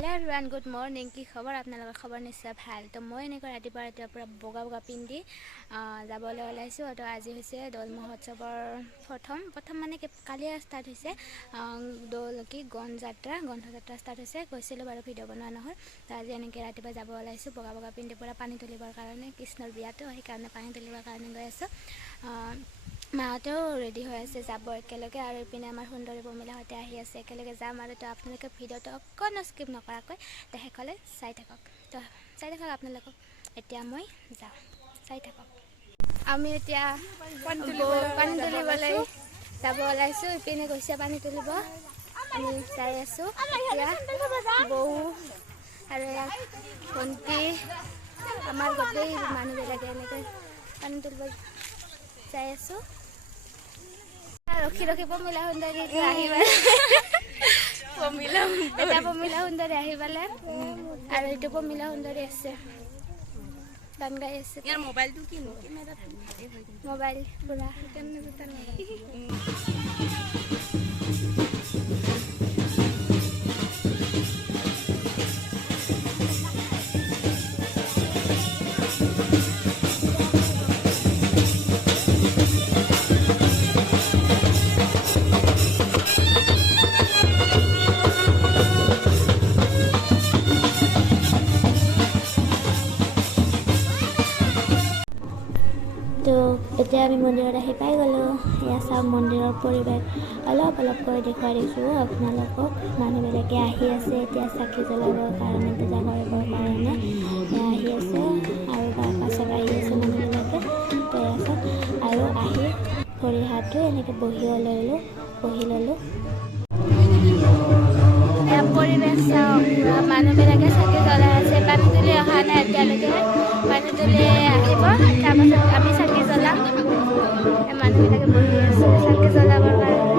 Hello everyone good morning की खबर आपनालोকৰ खबर निश्चय ভাল तो মই এনেকৈ ৰাতিপুৱা পুৰা বগা বগা পিন্ধি যাবলৈ ওলাইছোঁ তো আজি হৈছে দৌল মহোৎসৱৰ প্ৰথম মানে কালিয়ে ষ্টাৰ্ট হৈছে দৌল কি গণযাত্ৰা ষ্টাৰ্ট হৈছে গৈছিলোঁ বাৰু ভিডিঅ' বনোৱা নহয় তো আজি এনেকৈ ৰাতিপুৱা যাব ওলাইছোঁ বগা বগা পিন্ধি পুৰা পানী তুলিবৰ কাৰণে কৃষ্ণৰ বিয়াটো সেইকাৰণে পানী তুলিবৰ কাৰণে গৈ আছোঁ মাহঁতেও ৰেডি হৈ আছে যাব একেলগে আৰু ইপিনে আমাৰ সুন্দৰী প্ৰমিলাহঁতে আহি আছে একেলগে যাম আৰু তো আপোনালোকে ভিডিঅ'টো অকণো স্কিপ নকৰাকৈ শেষলৈ চাই থাকক তো চাই থাকক আপোনালোকক এতিয়া মই যাওঁ চাই থাকক আমি এতিয়া পানী তুলিবলৈ যাব ওলাইছোঁ ইপিনে গৈছে পানী তুলিব আমি চাই আছোঁ এতিয়া বৌ আৰু ভণ্টি আমাৰ গোটেই মানুহবিলাকে এনেকৈ পানী তুলিব যাই আছোঁ ৰখি প্ৰমিলা সুন্দৰী আহিবা প্ৰমিলা সুন্দৰী আহি পালে আৰু এইটো প্ৰমিলা সুন্দৰী আছে গান গাই আছে মোবাইলটো কি মোবাইল পুৰা তো এতিয়া আমি মন্দিৰত আহি পাই গ'লোঁ এয়া চাওক মন্দিৰৰ পৰিৱেশ অলপকৈ দেখুৱাই দিছোঁ আপোনালোকক মানুহবিলাকে আহি আছে এতিয়া চাকি জ্বলাবৰ কাৰণে পূজা কৰিবৰ কাৰণে আহি আছে আৰু তাৰ পাছত আহি আছে মানুহবিলাকে তো এয়া চাওক আৰু আহি ভৰি হাতটো এনেকৈ বহি ল'লোঁ পৰিৱেশ চাওক মানুহবিলাকে চাকি জ্বলাই আছে পানী তুলি অহা নাই এতিয়ালৈকে পানী তুলি আহিব তাৰপাছত আমি চাকি জ্বলাম মানুহবিলাকে বহি আছে চাকি জ্বলাবৰ কাৰণে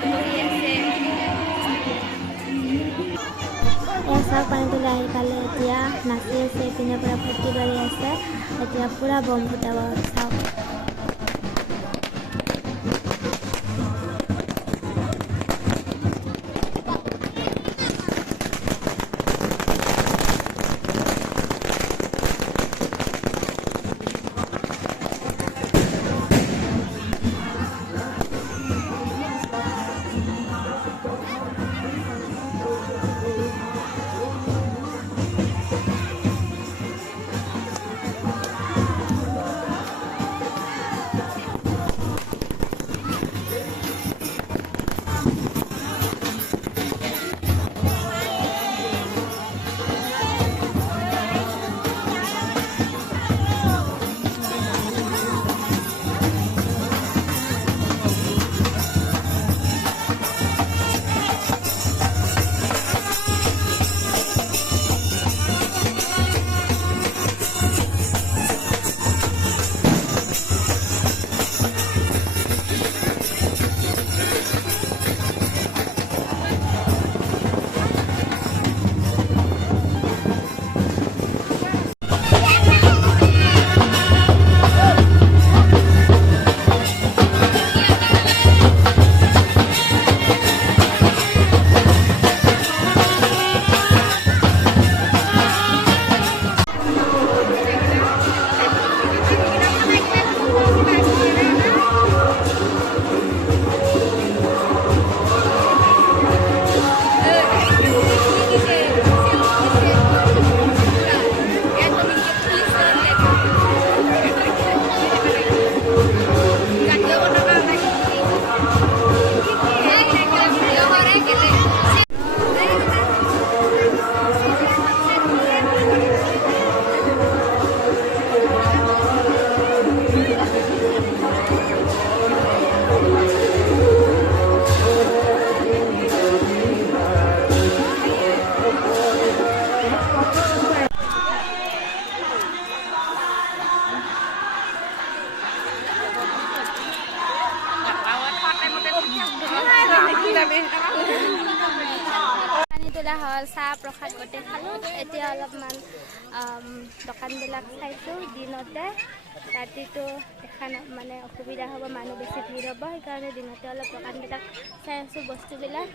এখন হৈছে মঞ্চ পানী তুলি আহি পালে এতিয়া নাচি আছে ইপিনে পৰা ফূৰ্তি কৰি আছে এতিয়া পুৰা বম ফুটাব চাওক মেলা হ'ল, চাহ প্ৰসাদ গোটেই খালোঁ। এতিয়া অলপমান দোকানবিলাক চাইছোঁ। দিনতে ৰাতিটো দেখা মানে অসুবিধা হ'ব, মানুহ বেছি ভিৰ হ'ব, সেইকাৰণে দিনতে অলপ দোকানবিলাক চাই আছোঁ। বস্তুবিলাক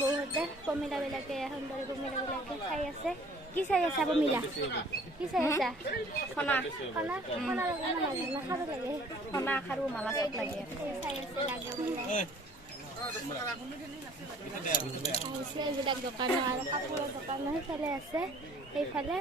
বহুতে প্ৰমিলাবিলাকে সুন্দৰী প্ৰমিলাবিলাকে চাই আছে। কি চাই আছা প্ৰমিলা? কি চাই আছা? খনা খনা খনা লাগে না খাব লাগে? খনা খাৰু মালা চব লাগে। চাই আছে লাগে বোলে। এইবিলাক দোকানো আৰু কাপোৰৰ দোকানো সেইফালে আছে। সেইফালে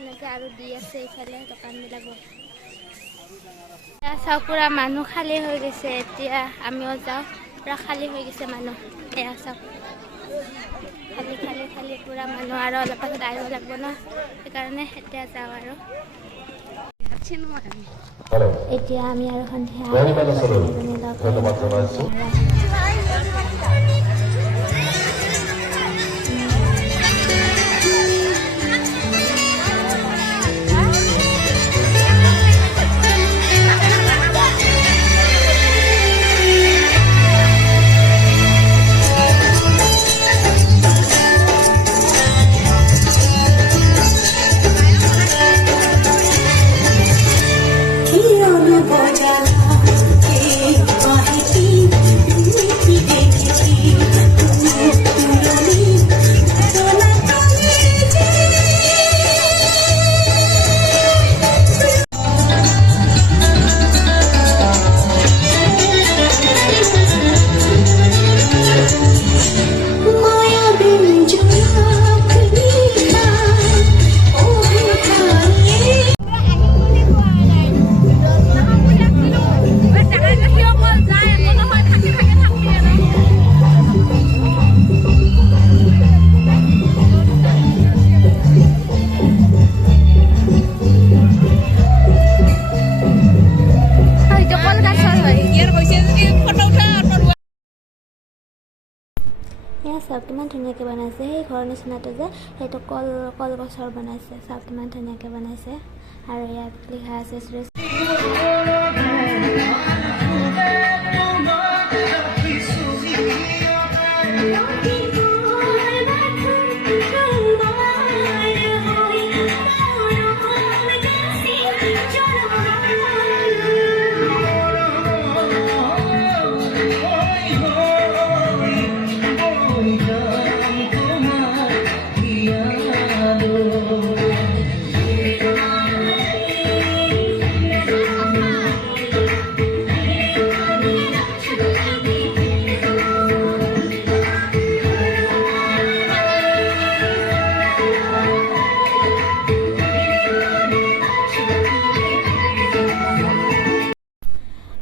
এনেকৈ আৰু দি আছে এইফালে দোকানবিলাক। চাওঁ পুৰা মানুহ খালী হৈ গৈছে। এতিয়া আমিও যাওঁ, পুৰা খালী হৈ গৈছে মানুহ। এয়া চাওক খালী খালী খালী পুৰা মানুহ, আৰু অলপ পাছত আহিব লাগিব ন, সেইকাৰণে এতিয়া যাওঁ আৰু। এতিয়া আমি আৰু সন্ধিয়া চাওক কিমান ধুনীয়াকৈ বনাইছে। সেই ঘৰৰ নিচিনাটো যে সেইটো কলগছৰ বনাইছে। চাওক কিমান ধুনীয়াকৈ বনাইছে। আৰু ইয়াত লিখা আছে শ্ৰী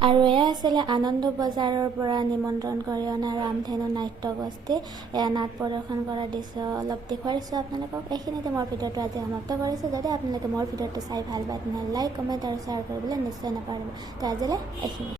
আৰু এয়া আছিলে আনন্দ বজাৰৰ পৰা নিমন্ত্ৰণ কৰি অনা ৰামধেনু নাট্য গোষ্ঠী। এয়া নাট প্ৰদৰ্শন কৰা দৃশ্য অলপ দেখুৱাই দিছোঁ আপোনালোকক। এইখিনিতে মোৰ ভিডিঅ'টো আজি সমাপ্ত কৰিছোঁ। যদি আপোনালোকে মোৰ ভিডিঅ'টো চাই ভাল পায় তেনেহ'লে লাইক, কমেণ্ট আৰু শ্বেয়াৰ কৰিবলৈ নিশ্চয় নাপাহৰিব। তো আজিলৈ এইখিনি।